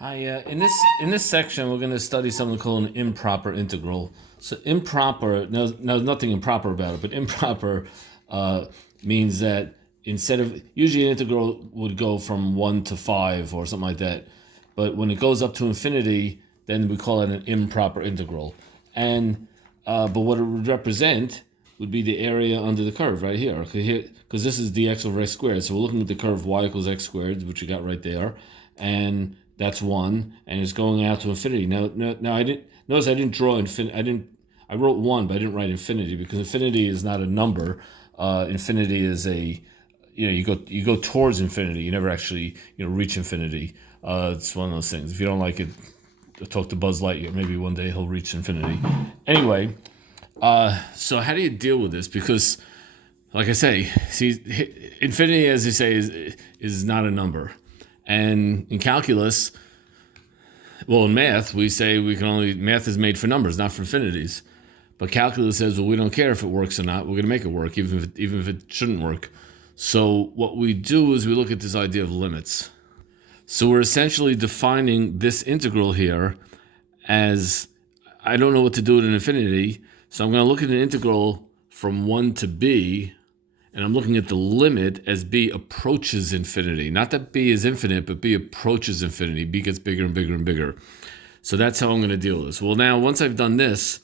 Hi. In this section, we're going to study something called an improper integral. So improper, there's nothing improper about it, but improper means that instead of usually an integral would go from 1 to 5 or something like that, but when it goes up to infinity, then we call it an improper integral. And but what it would represent would be the area under the curve right here, because this is dx over x squared. So we're looking at the curve y equals x squared, which we got right there, and that's 1, and it's going out to infinity. Now I didn't notice I didn't draw infinity. I wrote 1, but I didn't write infinity because infinity is not a number. Infinity is you go towards infinity. You never actually reach infinity. It's one of those things. If you don't like it, talk to Buzz Lightyear. Maybe one day he'll reach infinity. Anyway, so how do you deal with this? Because, like I say, infinity, as you say, is not a number. And in calculus, well, in math, we say math is made for numbers, not for infinities. But calculus says, well, we don't care if it works or not. We're going to make it work, even if it shouldn't work. So what we do is we look at this idea of limits. So we're essentially defining this integral here as, I don't know what to do with an infinity, so I'm going to look at an integral from 1 to b, and I'm looking at the limit as b approaches infinity. Not that b is infinite, but b approaches infinity. B gets bigger and bigger and bigger. So that's how I'm going to deal with this. Well, now, once I've done this,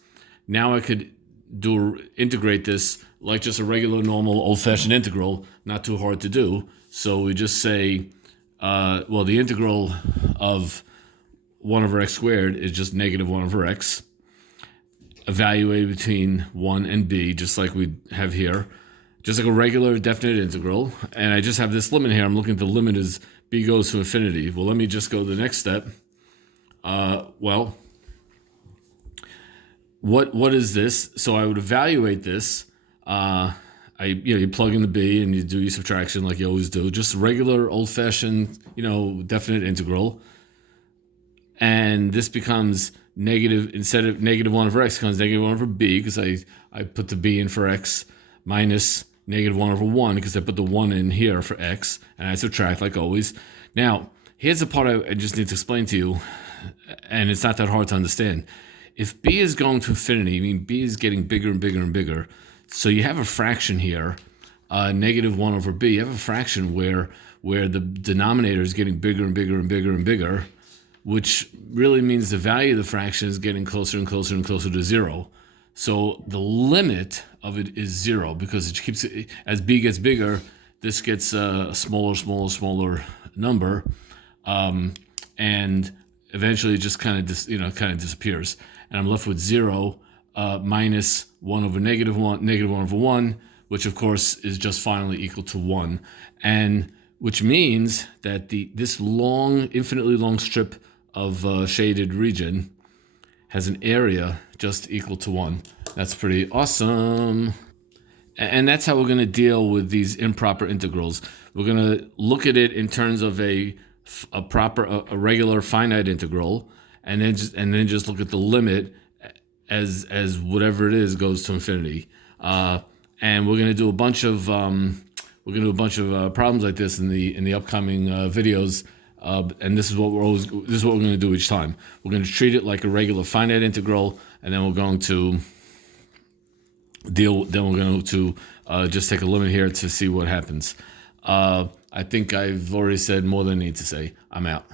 now I could integrate this like just a regular, normal, old-fashioned integral, not too hard to do. So we just say, well, the integral of 1 over x squared is just negative 1 over x, evaluated between 1 and b, just like we have here. Just like a regular definite integral, and I just have this limit here. I'm looking at the limit as b goes to infinity. Well, let me just go to the next step. Well, what is this? So I would evaluate this. You plug in the b and you do your subtraction like you always do. Just regular old-fashioned, definite integral. And this becomes negative, instead of negative 1 over x, becomes negative 1 over b, because I put the b in for x, minus negative 1 over 1, because I put the 1 in here for x, and I subtract like always. Now, here's the part I just need to explain to you, and it's not that hard to understand. If b is going to infinity, I mean b is getting bigger and bigger and bigger, so you have a fraction here, negative 1 over b. You have a fraction where the denominator is getting bigger and bigger and bigger and bigger, which really means the value of the fraction is getting closer and closer and closer to 0. So the limit of it is 0, because it keeps, as b gets bigger, this gets a smaller number, and eventually it just kind of disappears, and I'm left with 0 minus 1 over negative 1 over 1, which of course is just finally equal to 1, and which means that this infinitely long strip of shaded region has an area just equal to 1. That's pretty awesome. And that's how we're going to deal with these improper integrals. We're going to look at it in terms of a regular finite integral, and then just look at the limit as whatever it is goes to infinity. And we're going to do a bunch of problems like this in the upcoming videos. And this is what we're going to do each time. We're going to treat it like a regular finite integral, and then we're going to just take a limit here to see what happens. I think I've already said more than I need to say. I'm out.